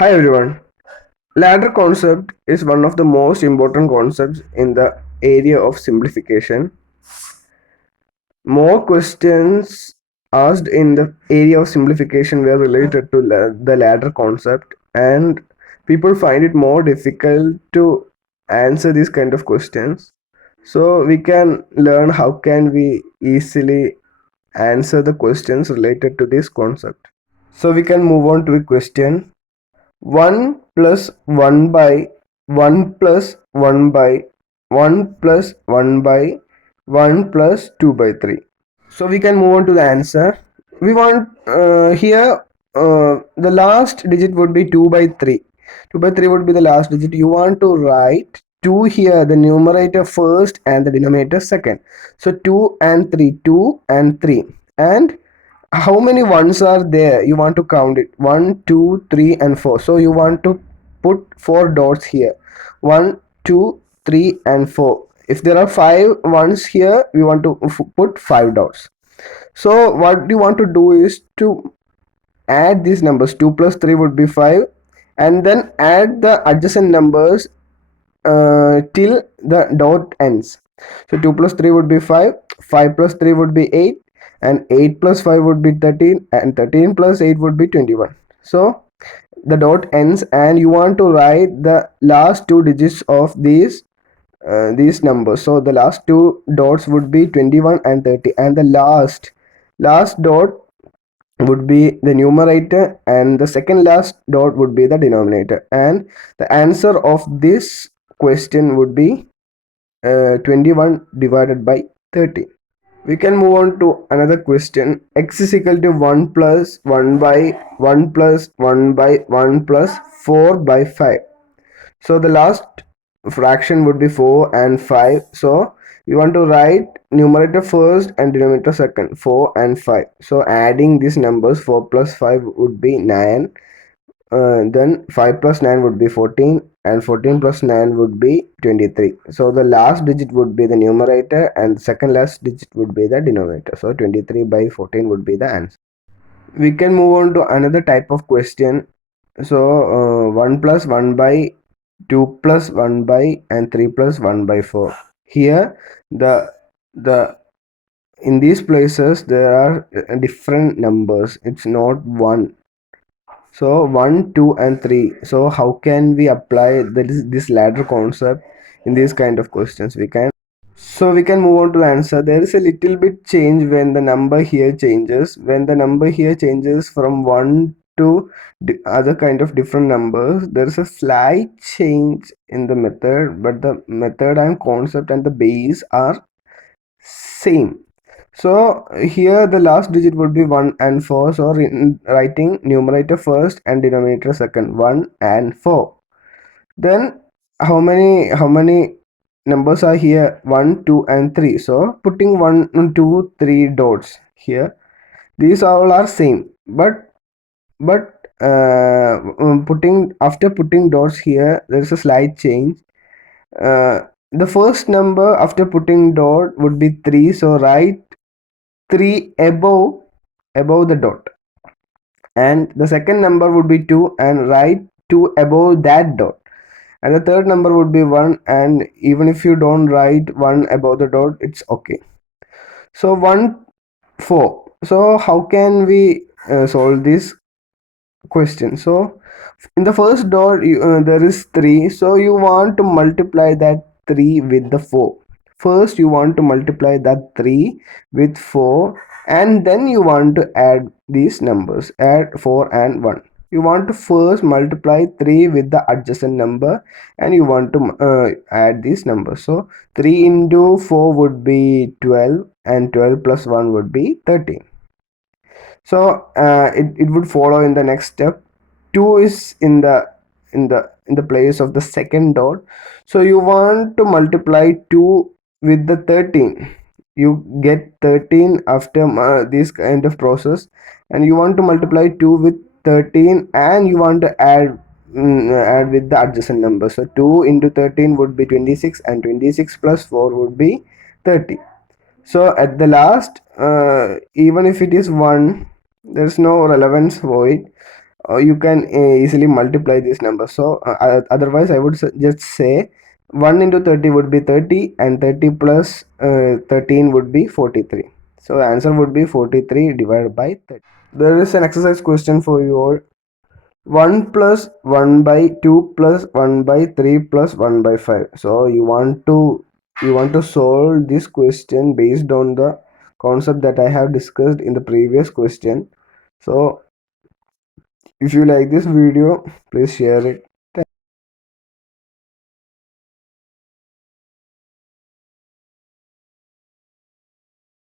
Hi everyone. Ladder concept is one of the most important concepts in the area of simplification. More questions asked in the area of simplification were related to the ladder concept, and people find it more difficult to answer these kind of questions. So we can learn how can we easily answer the questions related to this concept. So we can move on to a question. 1 plus 1 by 1 plus 1 by 1 plus 1 by 1 plus 2 by 3. So we can move on to the answer. We want here the last digit would be 2 by 3. 2 by 3 would be the last digit. You want to write 2 here, the numerator first and the denominator second. So 2 and 3, 2 and 3. And how many ones are there? You want to count it. 1, 2, 3 and 4. So you want to put 4 dots here. 1, 2, 3 and 4. If there are 5 ones here, we want to put 5 dots. So what you want to do is to add these numbers. 2 plus 3 would be 5, and then add the adjacent numbers till the dot ends. So 2 plus 3 would be 5, 5 plus 3 would be 8, and 8 plus 5 would be 13, and 13 plus 8 would be 21. So the dot ends, and you want to write the last two digits of these numbers. So the last two dots would be 21 and 30, and the last dot would be the numerator, and the second last dot would be the denominator, and the answer of this question would be 21 divided by 30. We can move on to another question. X is equal to 1 plus 1 by 1 plus 1 by 1 plus 4 by 5. So the last fraction would be 4 and 5. So we want to write numerator first and denominator second, 4 and 5. So adding these numbers, 4 plus 5 would be 9. Then 5 plus 9 would be 14, and 14 plus 9 would be 23. So the last digit would be the numerator and the second last digit would be the denominator. So 23 by 14 would be the answer. We can move on to another type of question. So 1 plus 1 by 2 plus 1 by and 3 plus 1 by 4. Here the in these places there are different numbers. It's not one. So 1, 2 and 3. So how can we apply this ladder concept in these kind of questions? We can move on to the answer. There is a little bit change when the number here changes. When the number here changes from 1 to other kind of different numbers, there is a slight change in the method, but the method and concept and the base are same. So here the last digit would be 1 and 4. So writing numerator first and denominator second, 1 and 4. Then how many numbers are here? 1, 2 and 3. So putting 1, 2, 3 dots here. These all are same, but putting after putting dots here, there is a slight change. The first number after putting dot would be 3. So write 3 above the dot, and the second number would be 2 and write 2 above that dot, and the third number would be 1, and even if you don't write 1 above the dot, it's okay. So 1 4. So how can we solve this question? So in the first dot there is 3, so you want to multiply that 3 with the 4. First you want to multiply that 3 with 4, and then you want to add these numbers, add 4 and 1. You want to first multiply 3 with the adjacent number, and you want to add these numbers. So 3 into 4 would be 12, and 12 plus 1 would be 13. So it would follow in the next step. 2 is in the place of the second dot, so you want to multiply 2 with the 13. You get 13 after this kind of process, and you want to multiply 2 with 13, and you want to add with the adjacent number. So 2 into 13 would be 26, and 26 plus 4 would be 30. So at the last, even if it is 1, there's no relevance for it. you can easily multiply this number. So otherwise I would just say 1 into 30 would be 30, and 30 plus 13 would be 43. So the answer would be 43 divided by 30. There is an exercise question for you all. 1 plus 1 by 2 plus 1 by 3 plus 1 by 5. So you want to solve this question based on the concept that I have discussed in the previous question. So if you like this video, please share it.